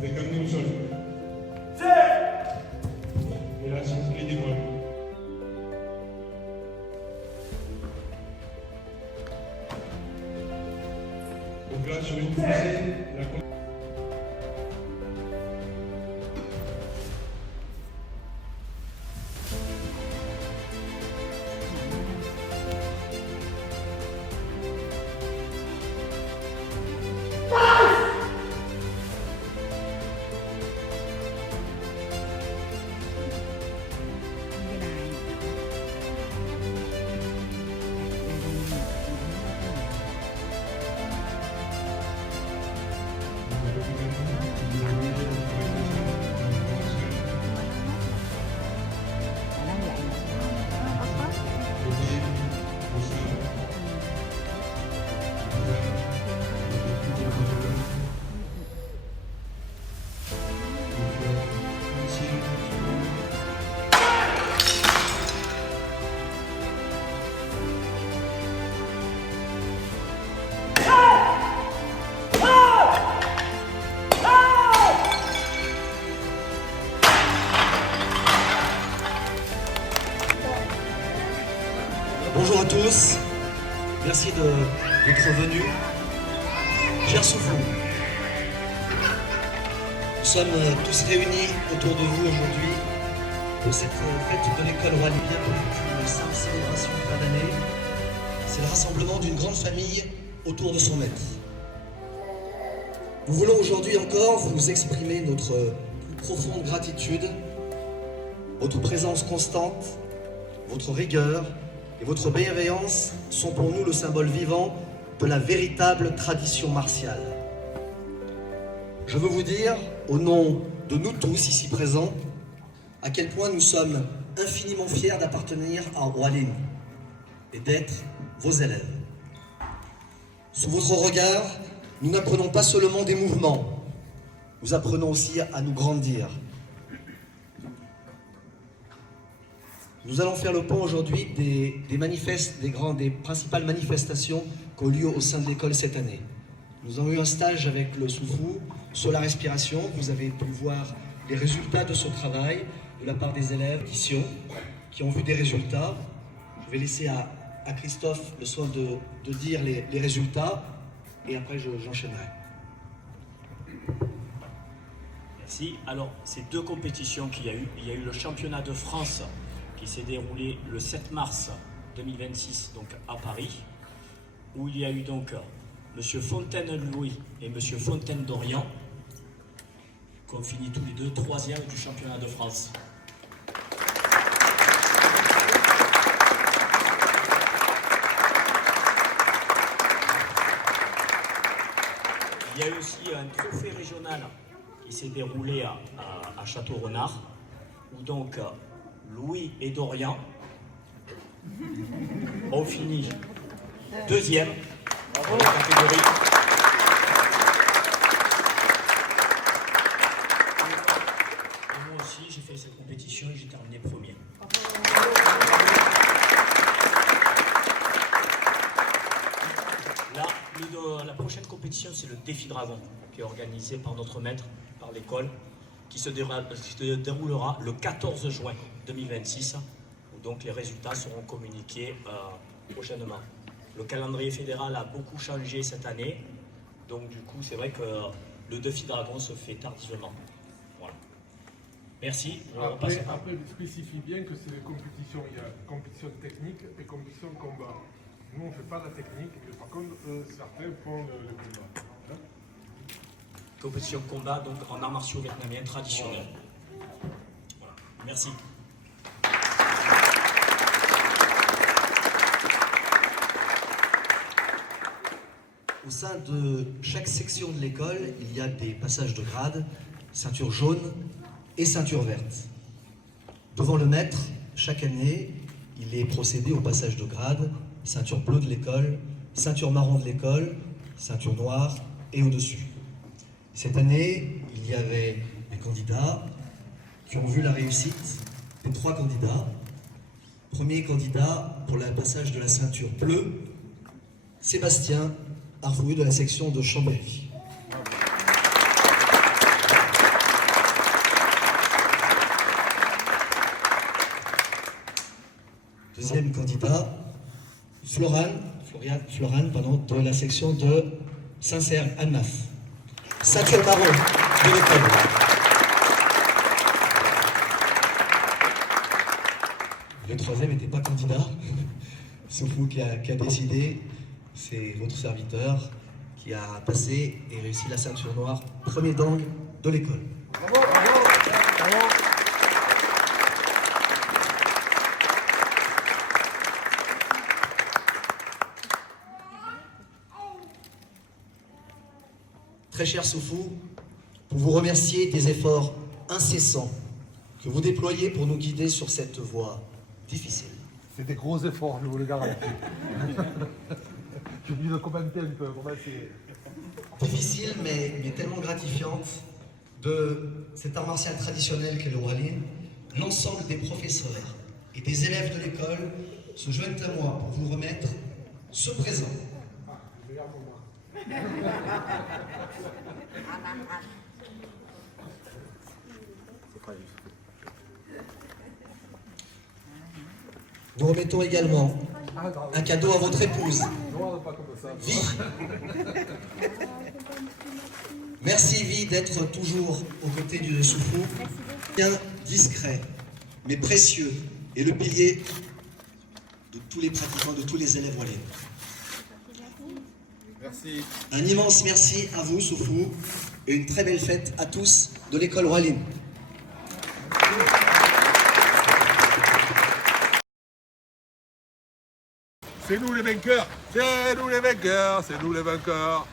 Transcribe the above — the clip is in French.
Avec un nez au sol. Et là, si vous voulez des mots. Donc là, sur une poussée, la Bonjour à tous, merci d'être venus. Cher Soufou, nous sommes tous réunis autour de vous aujourd'hui pour cette fête de l'école Roi Libyen, une simple célébration de fin d'année. C'est le rassemblement d'une grande famille autour de son maître. Nous voulons aujourd'hui encore vous exprimer notre plus profonde gratitude, votre présence constante, votre rigueur et votre bienveillance sont pour nous le symbole vivant de la véritable tradition martiale. Je veux vous dire, au nom de nous tous ici présents, à quel point nous sommes infiniment fiers d'appartenir à Hualien et d'être vos élèves. Sous votre regard, nous n'apprenons pas seulement des mouvements, nous apprenons aussi à nous grandir. Nous allons faire le point aujourd'hui des principales manifestations qui ont lieu au sein de l'école cette année. Nous avons eu un stage avec le Soufou sur la respiration. Vous avez pu voir les résultats de ce travail de la part des élèves qui ont vu des résultats. Je vais laisser à Christophe le soin de dire les résultats et après j'enchaînerai. Merci. Alors, ces deux compétitions qu'il y a eu, il y a eu le championnat de France qui s'est déroulé le 7 mars 2026 donc à Paris, où il y a eu donc M. Fontaine-Louis et M. Fontaine-Dorian, qui ont fini tous les deux 3e du championnat de France. Il y a eu aussi un trophée régional qui s'est déroulé à Château-Renard, où donc Louis et Dorian ont fini 2e dans la catégorie. Et moi aussi, j'ai fait cette compétition et j'ai terminé 1er. Là, la prochaine compétition, c'est le défi Dragon, qui est organisé par notre maître, par l'école, qui se déroulera le 14 juin 2026, où donc les résultats seront communiqués prochainement. Le calendrier fédéral a beaucoup changé cette année, donc du coup c'est vrai que le défi Dragon se fait tardivement. Voilà. Merci. Après, je spécifie bien que c'est des compétitions, il y a compétition technique et compétition combat. Nous on ne fait pas la technique, mais par contre certains font le combat. Hein? Compétition combat donc en arts martiaux vietnamiens traditionnels. Voilà. Merci. Au sein de chaque section de l'école, il y a des passages de grade, ceinture jaune et ceinture verte. Devant le maître, chaque année, il est procédé au passage de grade, ceinture bleue de l'école, ceinture marron de l'école, ceinture noire et au-dessus. Cette année, il y avait des candidats qui ont vu la réussite des 3 candidats. Premier candidat pour le passage de la ceinture bleue, Sébastien Arvoux de la section de Chambéry. Deuxième candidat, Florian, de la section de Saint-Cyr-Annaf. Ceinture marron de l'école. Le troisième n'était pas candidat. Soufou qui a décidé, c'est votre serviteur qui a passé et réussi la ceinture noire, premier dan de l'école. Bravo, bravo, bravo. Très cher Soufou, pour vous remercier des efforts incessants que vous déployez pour nous guider sur cette voie difficile. C'est des gros efforts, je vous le garantis. J'ai oublié de commenter un peu. Vraiment, c'est... Difficile, mais tellement gratifiante de cet art martial traditionnel qu'est le Wallin. L'ensemble des professeurs et des élèves de l'école se joignent à moi pour vous remettre ce présent. Nous remettons également un cadeau à votre épouse, Vie. Merci Vie d'être toujours aux côtés du Soufou. Bien discret, mais précieux, et le pilier de tous les pratiquants, de tous les élèves wallins. Merci. Un immense merci à vous, Soufou, et une très belle fête à tous de l'école Wallin. C'est nous les vainqueurs, c'est nous les vainqueurs, c'est nous les vainqueurs.